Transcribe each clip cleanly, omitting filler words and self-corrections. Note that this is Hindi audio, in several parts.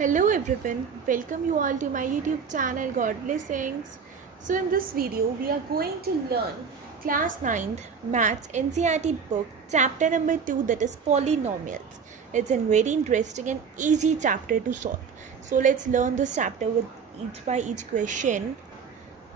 Hello everyone, welcome you all to my YouTube channel God Blessings. So in this video we are going to learn class 9th maths NCERT book chapter number 2, that is polynomials. It's a very interesting and easy chapter to solve. So let's learn this chapter with each question.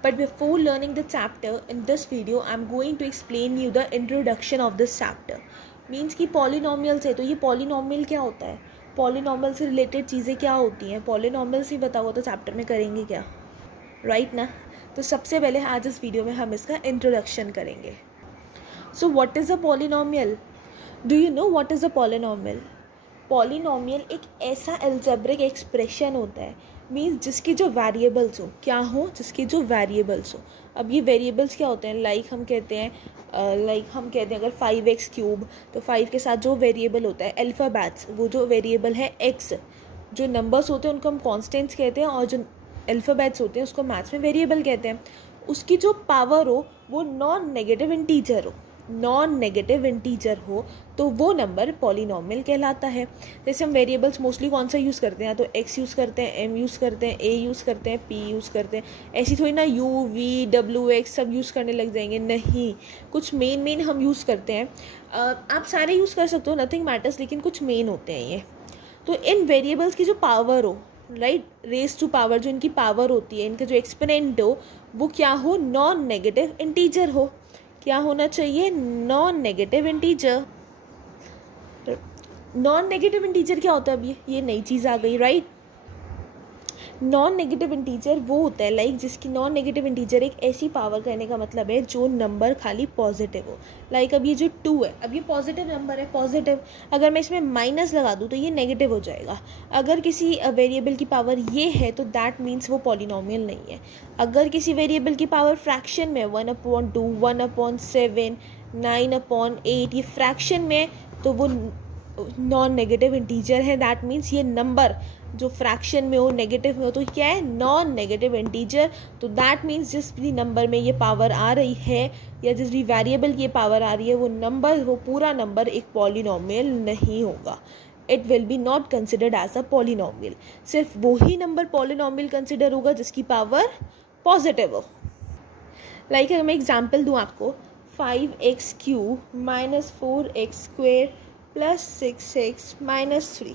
But before learning the chapter, in this video I'm going to explain you the introduction of this chapter. Means कि पॉलिनॉमियल्स है तो ये पॉलिनॉमियल क्या होता है, पॉलिनॉमियल से रिलेटेड चीज़ें क्या होती हैं, पॉलिनॉमियल्स ही बताओ तो चैप्टर में करेंगे क्या, राइट ना। तो सबसे पहले आज इस वीडियो में हम इसका इंट्रोडक्शन करेंगे. So what is a polynomial? Do you know what is a polynomial? Polynomial एक ऐसा अलजेब्रिक एक्सप्रेशन होता है, मीन्स जिसकी जो वेरिएबल्स हो, क्या हो, जिसकी जो वेरिएबल्स हो. अब ये वेरिएबल्स क्या होते हैं, लाइक हम कहते हैं अगर 5x क्यूब, तो 5 के साथ जो वेरिएबल होता है अल्फ़ाबेट्स, वो जो वेरिएबल है x, जो नंबर्स होते हैं उनको हम कॉन्स्टेंट्स कहते हैं, और जो अल्फ़ाबेट्स होते हैं उसको मैथ्स में वेरिएबल कहते हैं. उसकी जो पावर हो वो नॉन नेगेटिव इंटीजर हो तो वो नंबर पॉलिनॉमियल कहलाता है. जैसे हम वेरिएबल्स मोस्टली कौन सा यूज़ करते हैं, तो x यूज़ करते हैं, m यूज़ करते हैं, a यूज़ करते हैं, p यूज़ करते हैं. ऐसी थोड़ी ना u, v, w, x सब यूज़ करने लग जाएंगे, नहीं. कुछ मेन हम यूज़ करते हैं. आप सारे यूज़ कर सकते हो, नथिंग मैटर्स, लेकिन कुछ मेन होते हैं ये. तो इन वेरिएबल्स की जो पावर हो, राइट, रेज टू पावर, जो इनकी पावर होती है, इनका जो एक्सपोनेंट हो वो क्या हो, नॉन नेगेटिव इंटीजर हो. क्या होना चाहिए, non negative integer. Non negative integer क्या होता है, अब ये नई चीज़ आ गई, राइट. नॉन नेगेटिव इंटीजर वो होता है लाइक जिसकी नॉन नेगेटिव इंटीजर एक ऐसी पावर कहने का मतलब है जो नंबर खाली पॉजिटिव हो. लाइक अब ये जो 2 है, अब ये पॉजिटिव नंबर है, पॉजिटिव. अगर मैं इसमें माइनस लगा दूँ तो ये नेगेटिव हो जाएगा. अगर किसी वेरिएबल की पावर ये है तो दैट मीन्स वो पॉलिनॉमियल नहीं है. अगर किसी वेरिएबल की पावर फ्रैक्शन में 1/2, 1/7, 9/8 ये फ्रैक्शन में, तो वो नॉन नेगेटिव इंटीजर है. दैट मीन्स ये नंबर जो फ्रैक्शन में हो, नेगेटिव में हो, तो क्या है, नॉन नेगेटिव इंटीजर. तो दैट मीन्स जिस भी नंबर में ये पावर आ रही है या जिस भी वेरिएबल की ये पावर आ रही है वो पूरा नंबर एक पॉलिनॉमियल नहीं होगा. It will be not considered as a polynomial. सिर्फ वही नंबर पॉलिनॉमियल कंसिडर होगा जिसकी पावर पॉजिटिव हो. लाइक अगर मैं एग्जाम्पल दूँ आपको, 5x cube minus 4x square plus 6x minus 3,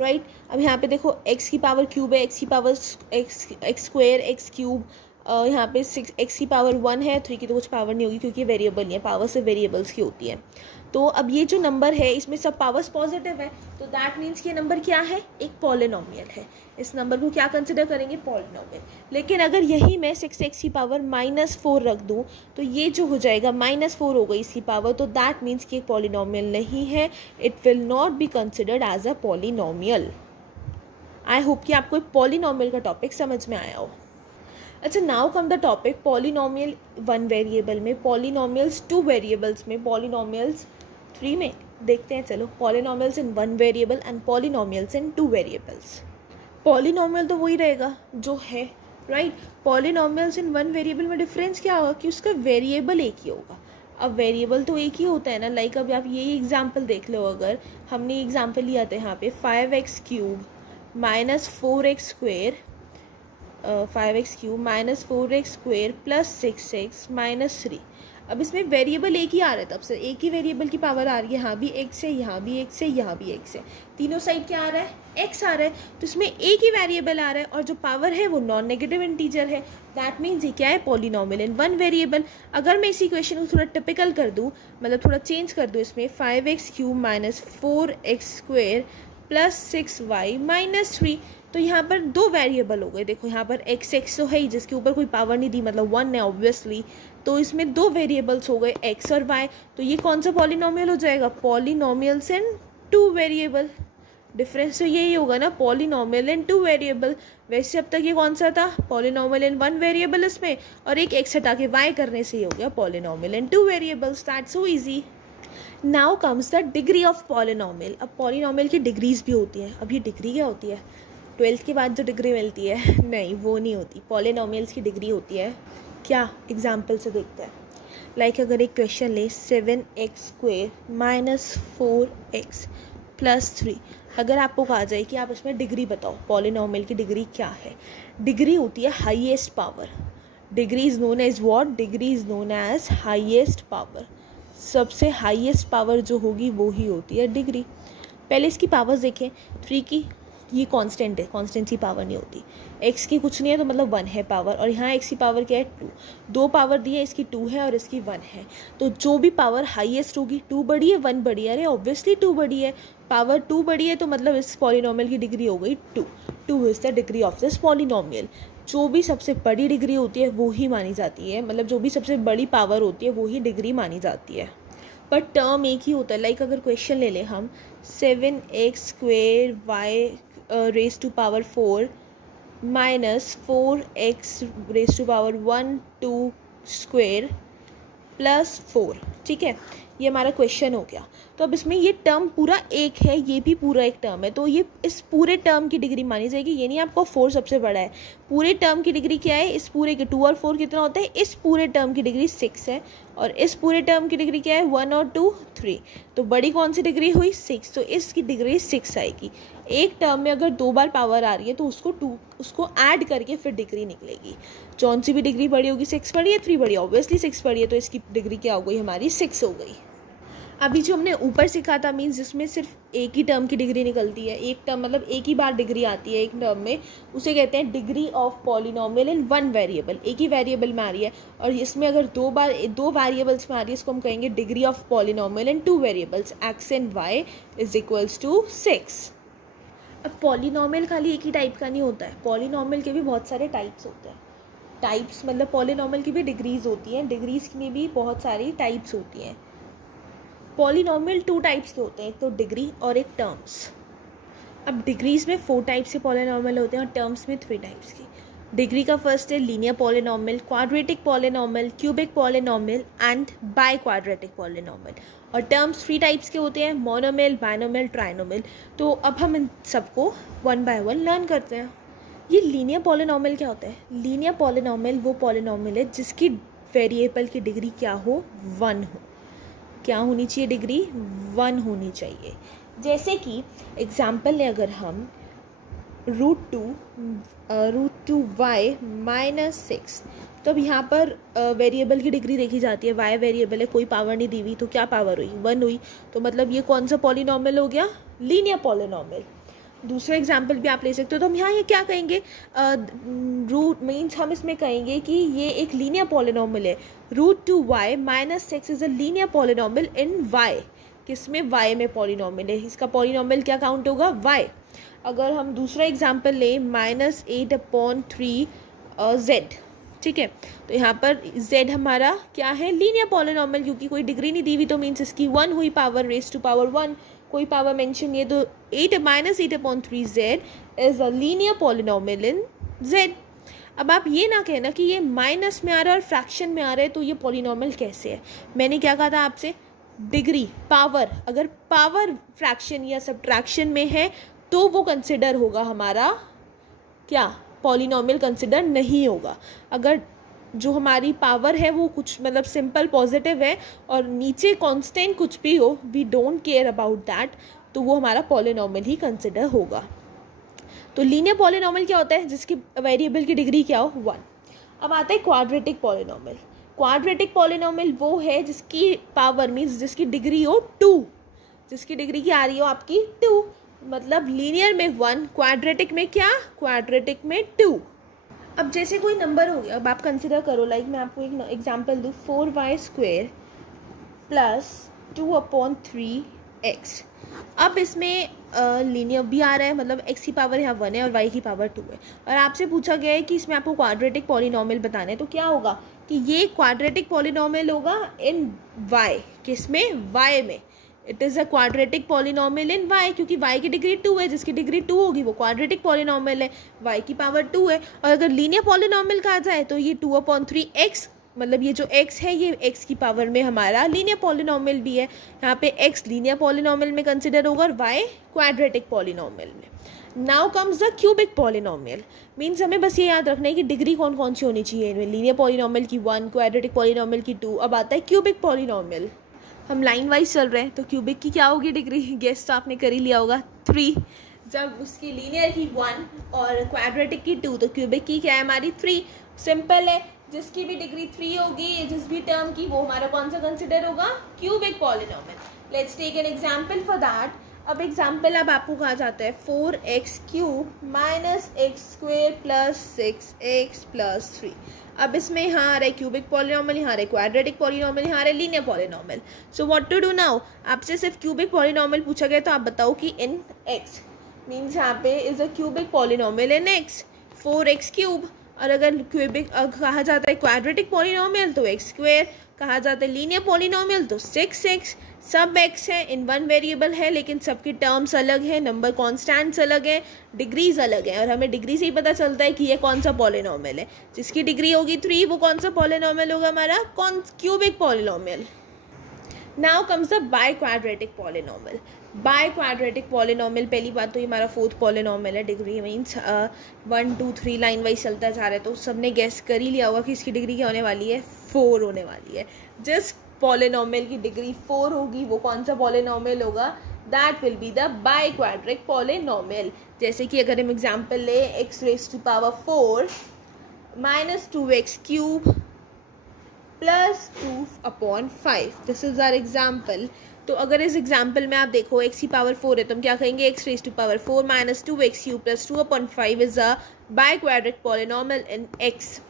right. अब यहाँ पे देखो x की पावर क्यूब है, x की power x square, x cube, यहाँ पे 6x की पावर 1 है, 3 की तो कुछ पावर नहीं होगी क्योंकि वेरिएबल नहीं है, पावर से वेरिएबल्स की होती है. तो अब ये जो नंबर है इसमें सब पावर्स पॉजिटिव है, तो दैट मीन्स कि ये नंबर क्या है, एक पॉलिनॉमियल है. इस नंबर को क्या कंसिडर करेंगे, पॉलिनॉमियल. लेकिन अगर यही मैं 6x की पावर -4 रख दूँ तो ये जो हो जाएगा -4 हो गई इसकी पावर, तो दैट मीन्स कि एक पॉलिनॉमियल नहीं है. It will not be considered as a polynomial. I hope कि आपको एक पॉलिनॉमियल का टॉपिक समझ में आया हो. अच्छा, now come the topic polynomial 1 variable में, पॉलिनॉमियल्स 2 वेरिएबल्स में, पॉलिनॉमियल्स 3 में. देखते हैं, चलो. Polynomials in 1 variable and polynomials in 2 variables. Polynomial तो वही रहेगा जो है, राइट. पॉलिनॉमियल्स इन 1 वेरिएबल में डिफरेंस क्या होगा कि उसका वेरिएबल एक ही होगा. अब वेरिएबल तो एक ही होता है ना. लाइक अब आप यही एग्जाम्पल देख लो, अगर हमने एग्जाम्पल लिया था यहाँ पे 5x cube minus 4x square, 5x cube minus 4x square plus 6x minus 3. अब इसमें वेरिएबल एक ही आ रहा है, तब से एक ही वेरिएबल की पावर आ रही है. यहाँ भी x है, यहाँ भी x है, यहाँ भी x है, तीनों साइड क्या आ रहा है, x आ रहा है. तो इसमें एक ही वेरिएबल आ रहा है और जो पावर है वो नॉन नेगेटिव इंटीजर है. दैट मीन्स ये क्या है, पॉलिनॉमियल इन 1 वेरिएबल. अगर मैं इसी इक्वेशन को थोड़ा टिपिकल कर दूँ, मतलब थोड़ा चेंज कर दूँ, इसमें 5x cube minus 4x square plus 6y minus 3, तो यहाँ पर 2 वेरिएबल हो गए. देखो यहाँ पर x तो है ही, जिसके ऊपर कोई पावर नहीं दी, मतलब 1 है ऑब्वियसली. तो इसमें 2 वेरिएबल्स हो गए, x और y. तो ये कौन सा पॉलिनॉमियल हो जाएगा, पॉलिनॉमियल्स इन 2 वेरिएबल. डिफरेंस तो यही होगा ना, पॉलिनॉमियल इन 2 वेरिएबल. वैसे अब तक ये कौन सा था, पॉलिनॉमियल इन 1 वेरिएबल इसमें, और एक x हटा के y करने से ही हो गया polynomial in 2 variables. That's so easy. Now comes the degree of polynomial. अब पॉलिनॉमियल की डिग्रीज भी होती हैं. अब ये डिग्री क्या होती है, 12th के बाद जो डिग्री मिलती है, नहीं वो नहीं होती. पॉलिनॉमियल्स की डिग्री होती है क्या, एग्जाम्पल से देखते हैं. लाइक अगर एक क्वेश्चन ले 7x स्क्वेयर माइनस 4x +3। अगर आपको कहा जाए कि आप इसमें डिग्री बताओ, पॉलिनोमियल की डिग्री क्या है, डिग्री होती है highest power. Degree is known as what? Degree is known as highest power. सबसे हाईएस्ट पावर जो होगी वो ही होती है डिग्री। पहले इसकी पावर्स देखें। 3 की ये कांस्टेंट है, कांस्टेंसी पावर नहीं होती। x की कुछ नहीं है तो मतलब 1 है पावर, और यहाँ x की पावर क्या है? 2। 2 पावर दी है, इसकी 2 है और इसकी 1 है। तो जो भी पावर हाईएस्ट होगी, 2 बड़ी है 1 बड़ी है, अरे ऑब्वियसली 2 बड़ी है, पावर 2 बड़ी है, तो मतलब इस पॉलिनोमियल की डिग्री हो गई 2। 2 is the degree of this polynomial. जो भी सबसे बड़ी डिग्री होती है वो ही मानी जाती है, मतलब जो भी सबसे बड़ी पावर होती है वो ही डिग्री मानी जाती है। पर टर्म एक ही होता है। लाइक अगर क्वेश्चन ले लें हम, 7x² y raise to power 4 minus 4x raise to power 1 2 square plus 4, ठीक है, ये हमारा क्वेश्चन हो गया। तो अब इसमें ये टर्म पूरा एक है, ये भी पूरा एक टर्म है, तो ये इस पूरे टर्म की डिग्री मानी जाएगी। ये नहीं आपको 4 सबसे बड़ा है, पूरे टर्म की डिग्री क्या है? इस पूरे के 2 और 4 कितना होता है? इस पूरे टर्म की डिग्री 6 है, और इस पूरे टर्म की डिग्री क्या है? 1 और 2 3। तो बड़ी कौन सी डिग्री हुई? 6। तो इसकी डिग्री 6 आएगी। एक टर्म में अगर 2 बार पावर आ रही है तो उसको ऐड करके फिर डिग्री निकलेगी। कौन सी भी डिग्री बड़ी होगी? 6 बड़ी है 3 बड़ी है? ऑब्वियसली 6 बड़ी है, तो इसकी डिग्री क्या हो गई? हमारी 6 हो गई। अभी जो हमने ऊपर सीखा था, मीन्स जिसमें सिर्फ एक ही टर्म की डिग्री निकलती है, एक टर्म मतलब एक ही बार डिग्री आती है एक टर्म में, उसे कहते हैं degree of polynomial in 1 variable. एक ही वेरिएबल में आ रही है, और इसमें अगर 2 वेरिएबल्स में आ रही है, इसको हम कहेंगे degree of polynomial in 2 variables, x and y is equals to 6। अब पॉलिनोमियल खाली एक ही टाइप का नहीं होता है, पॉलिनोमियल के भी बहुत सारे टाइप्स होते हैं। टाइप्स मतलब पॉलिनोमियल की भी डिग्रीज होती हैं, डिग्रीज में भी बहुत सारी टाइप्स होती हैं। पॉलिनोमियल 2 टाइप्स के होते हैं, एक तो डिग्री और एक टर्म्स। अब डिग्रीज में 4 टाइप्स के पॉलिनोमियल होते हैं और टर्म्स में 3 टाइप्स की। डिग्री का फर्स्ट है linear polynomial, quadratic polynomial, cubic polynomial and by quadratic polynomial. और टर्म्स 3 टाइप्स के होते हैं, मोनोमियल, बाइनोमियल, ट्राइनोमियल। तो अब हम इन सबको 1 बाय 1 लर्न करते हैं। ये लीनियर पॉलिनोमियल क्या होता है? लीनियर पॉलिनोमियल वो पॉलिनोमियल है जिसकी वेरिएबल की डिग्री क्या हो? 1 हो। क्या होनी चाहिए? डिग्री 1 होनी चाहिए। जैसे कि एग्जाम्पल है, अगर हम √2 y माइनस 6, तो अब यहाँ पर वेरिएबल की डिग्री देखी जाती है। y वेरिएबल है, कोई पावर नहीं दी हुई, तो क्या पावर हुई? 1 हुई। तो मतलब ये कौन सा पॉलिनोमियल हो गया? Linear polynomial. दूसरा एग्जाम्पल भी आप ले सकते हो। तो हम यहाँ ये क्या कहेंगे? रूट मीन्स हम इसमें कहेंगे कि ये एक लीनियर पॉलिनोमियल है। √2y minus 6 is a linear polynomial in y। किसमें? y में पॉलिनोमियल है, इसका पॉलिनोमियल क्या काउंट होगा? y। अगर हम दूसरा एग्जाम्पल लें, -8/3 z, ठीक है, तो यहाँ पर z हमारा क्या है? लीनियर पॉलिनोमियल, क्योंकि कोई डिग्री नहीं दी हुई, तो मीन्स इसकी 1 हुई पावर, रेज टू पावर 1, कोई पावर मेंशन नहीं है, तो 8 z is a linear polynomial in z। अब आप ये ना कहना कि ये माइनस में आ रहा है और फ्रैक्शन में आ रहा है, तो ये पॉलिनोमियल कैसे है? मैंने क्या कहा था आपसे? डिग्री, पावर, अगर पावर फ्रैक्शन या सब्ट्रैक्शन में है तो वो कंसिडर होगा हमारा क्या? पॉलिनोमियल कंसिडर नहीं होगा। अगर जो हमारी पावर है वो कुछ मतलब सिंपल पॉजिटिव है और नीचे कांस्टेंट कुछ भी हो, we don't care about that, तो वो हमारा पॉलिनोमियल ही कंसिडर होगा। तो लीनियर पॉलिनोमियल क्या होता है? जिसकी वेरिएबल की डिग्री क्या हो? 1। अब आता है क्वाड्रेटिक पॉलिनोमियल। क्वाड्रेटिक पॉलिनोमियल वो है जिसकी पावर मीन्स जिसकी डिग्री हो 2, जिसकी डिग्री क्या आ रही हो आपकी? 2। मतलब लीनियर में 1, क्वाड्रेटिक में क्या? क्वाड्रेटिक में 2। अब जैसे कोई नंबर हो गया, अब आप कंसिडर करो, लाइक मैं आपको एक एग्जांपल दूँ, 4y² प्लस 2/3x। अब इसमें लीनियर भी आ रहा है, मतलब x की पावर यहाँ 1 है और y की पावर 2 है, और आपसे पूछा गया है कि इसमें आपको क्वाड्रेटिक पॉलिनोमियल बताना है, तो क्या होगा कि ये क्वाड्रेटिक पॉलिनोमियल होगा इन y। किसमें? y में। It is a quadratic polynomial in y, क्योंकि y की डिग्री 2 है, जिसकी डिग्री 2 होगी वो क्वाड्रेटिक पॉलिनोमियल है, y की पावर 2 है। और अगर लीनियर पॉलिनोमियल कहा जाए तो ये 2/3x, मतलब ये जो x है ये x की पावर में हमारा लीनियर पॉलिनोमियल भी है। यहाँ पे x लीनियर पॉलिनोमियल में कंसिडर होगा और y क्वाड्रेटिक पॉलिनोमियल में। Now comes the cubic polynomial. Means हमें बस ये याद रखना है कि डिग्री कौन कौन सी होनी चाहिए इनमें। लीनियर पॉलिनोमियल की 1, क्वाड्रेटिक पॉलिनोमियल की 2। अब आता है क्यूबिक पॉलिनोमियल। हम लाइन वाइज चल रहे हैं, तो क्यूबिक की क्या होगी डिग्री, गेस तो आपने कर ही लिया होगा 3। जब उसकी लीनियर की 1 और क्वाड्रेटिक की 2, तो क्यूबिक की क्या है हमारी 3। सिंपल है, जिसकी भी डिग्री 3 होगी जिस भी टर्म की, वो हमारा कौन सा कंसिडर होगा, cubic polynomial. Let's take an example for that. अब एग्जाम्पल अब आपको कहा जाता है 4x³ minus x² plus 6x plus 3। अब इसमें यहाँ आ रहा है क्यूबिक पॉलिनोमियल, यहाँ आ रहा है क्वाड्रेटिक पॉलिनोमियल, यहाँ आ रहा है linear polynomial. So what to do now, आपसे सिर्फ क्यूबिक पॉलिनोमियल पूछा गया, तो आप बताओ कि इन x मीन्स यहाँ पे is a cubic polynomial in x 4x³। और अगर क्यूबिक कहा जाता है क्वाड्रेटिक पॉलिनोमियल तो x², कहा जाता है लीनियर पॉलिनोमियल तो 6x। सब x है, इन वन वेरिएबल है, लेकिन सबकी टर्म्स अलग है, नंबर कॉन्स्टेंट्स अलग है, डिग्रीज अलग है, और हमें डिग्री से ही पता चलता है कि ये कौन सा पॉलिनोमियल है। जिसकी डिग्री होगी 3 वो कौन सा पॉलिनोमियल होगा हमारा, cubic polynomial. Now comes the by quadratic polynomial. Bye quadratic polynomial, पहली बात तो ये हमारा 4th पॉलिनोमियल है, डिग्री मीन्स 1 2 3 लाइन वाइज चलता जा रहा है, तो सबने गैस कर ही लिया होगा कि इसकी डिग्री क्या होने वाली है, 4 होने वाली है। जिस पॉलिनोमियल की डिग्री 4 होगी वो कौन सा पॉलिनोमियल होगा, that will be the by quadratic polynomial. जैसे कि अगर हम एग्जाम्पल ले x⁴ minus 2x³ plus 2/5, this is our example. तो अगर इस एग्जाम्पल में आप देखो x⁴ है, तो हम क्या कहेंगे, x⁴ minus 2x³ plus 2/5 is a bye quadratic polynomial in x।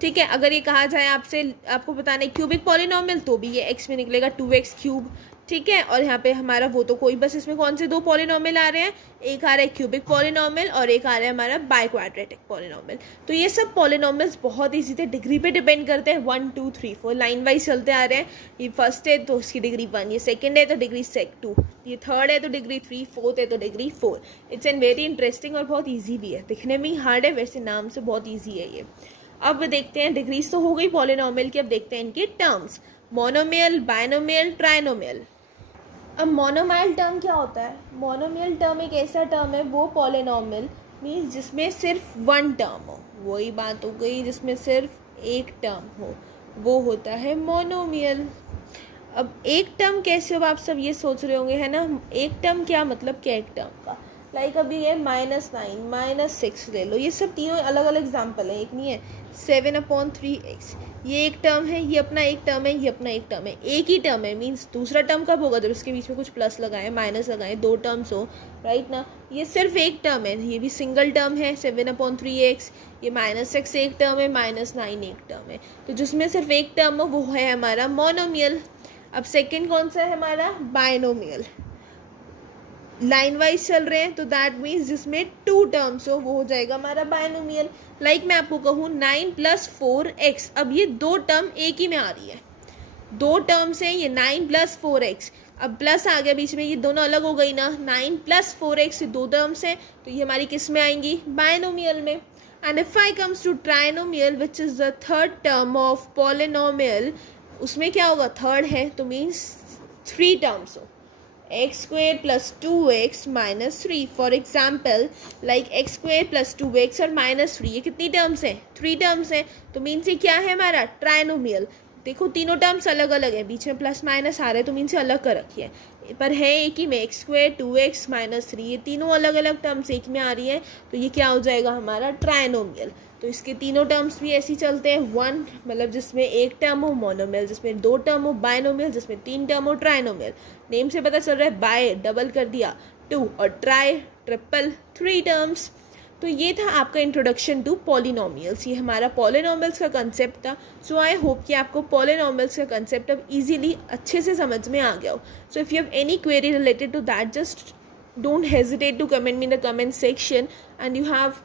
ठीक है, अगर ये कहा जाए आपसे, आपको बताना है क्यूबिक पॉलिनोमियल, तो भी ये x में निकलेगा 2x³। ठीक है, और यहाँ पे हमारा वो तो कोई, बस इसमें कौन से 2 पॉलिनोमियल आ रहे हैं, एक आ रहा है क्यूबिक पॉलिनोमियल और एक आ रहा है हमारा बाय क्वाड्रेटिक पॉलिनोमियल। तो ये सब पॉलिनोमियल्स बहुत ईजी थे, डिग्री पे डिपेंड करते हैं, 1 2 3 4 लाइन वाइज चलते आ रहे हैं। ये फर्स्ट है तो उसकी डिग्री 1, ये सेकेंड है तो डिग्री 2, ये थर्ड है तो डिग्री 3, फोर्थ है तो degree 4। It's an very interesting और बहुत ईजी भी है, दिखने में ही हार्ड है, वैसे नाम से बहुत ईजी है ये। अब देखते हैं, डिग्रीज तो हो गई पॉलिनोमियल की, अब देखते हैं इनके टर्म्स, मोनोमियल, बायनोमियल, ट्राइनोमियल। अब मोनोमियल टर्म क्या होता है, मोनोमियल टर्म एक ऐसा टर्म है, वो पॉलिनोमियल मीन्स जिसमें सिर्फ 1 टर्म हो, वही बात हो गई, जिसमें सिर्फ एक टर्म हो, वो होता है मोनोमियल। अब एक टर्म कैसे, अब आप सब ये सोच रहे होंगे, है ना, एक टर्म क्या मतलब, क्या एक टर्म का, लाइक अभी ये -9 -6 ले लो, ये सब तीनों अलग अलग एग्जाम्पल है, एक नहीं है। 7/3x ये एक टर्म है, ये अपना एक टर्म है, ये अपना एक टर्म है, एक ही टर्म है, मीन्स दूसरा टर्म कब होगा, जब इसके बीच में कुछ प्लस लगाए, माइनस लगाए, 2 टर्म्स हो, राइट ना। ये सिर्फ एक टर्म है, ये भी सिंगल टर्म है 7/3x, ये -6 एक टर्म है, -9 एक टर्म है, तो जिसमें सिर्फ एक टर्म हो वो है हमारा मोनोमियल। अब सेकेंड कौन सा है हमारा, बायनोमियल, लाइन वाइज चल रहे हैं, तो दैट मीन्स जिसमें 2 टर्म्स हो वो हो जाएगा हमारा बायनोमियल। लाइक मैं आपको कहूँ 9 + 4x, अब ये 2 टर्म एक ही में आ रही है, 2 टर्म्स हैं, ये 9 + 4x, अब प्लस आ गया बीच में, ये दोनों अलग हो गई ना, 9 + 4x 2 टर्म्स हैं, तो ये हमारी किस में आएंगी, बायनोमियल में। And if I comes to trinomial which is the third term of polynomial, उसमें क्या होगा, थर्ड है तो मीन्स 3 टर्म्स हो, x² + 2x - 3। For example like x² + 2x और -3, ये कितनी टर्म्स हैं, 3 टर्म्स हैं, तो मीन्स ये क्या है हमारा, ट्राइनोमियल। देखो तीनों टर्म्स अलग अलग है, बीच में प्लस माइनस आ रहे हैं, तो मीन्स अलग कर रखी है, पर है एक ही में, x² 2x - 3, ये तीनों अलग अलग टर्म्स एक में आ रही है, तो ये क्या हो जाएगा हमारा ट्राइनोमियल। तो इसके तीनों टर्म्स भी ऐसे ही चलते हैं, 1 मतलब जिसमें एक टर्म हो मोनोमियल, जिसमें 2 टर्म हो बायनोमियल, जिसमें 3 टर्म हो ट्राइनोमियल। नेम से पता चल रहा है, बाय डबल कर दिया 2 और ट्राई ट्रिपल 3 टर्म्स। तो ये था आपका इंट्रोडक्शन टू पॉलिनोमियल्स, ये हमारा पॉलिनोमियल्स का कंसेप्ट था। सो आई होप कि आपको पॉलिनोमियल्स का कंसेप्ट अब इजीली अच्छे से समझ में आ गया हो। So if you have any query related to that, just don't hesitate to comment me in the comment section, and you have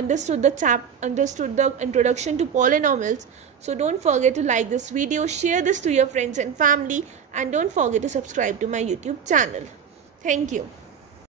understood the introduction to polynomials. So don't forget to like this video, share this to your friends and family, and don't forget to subscribe to my YouTube channel. Thank you.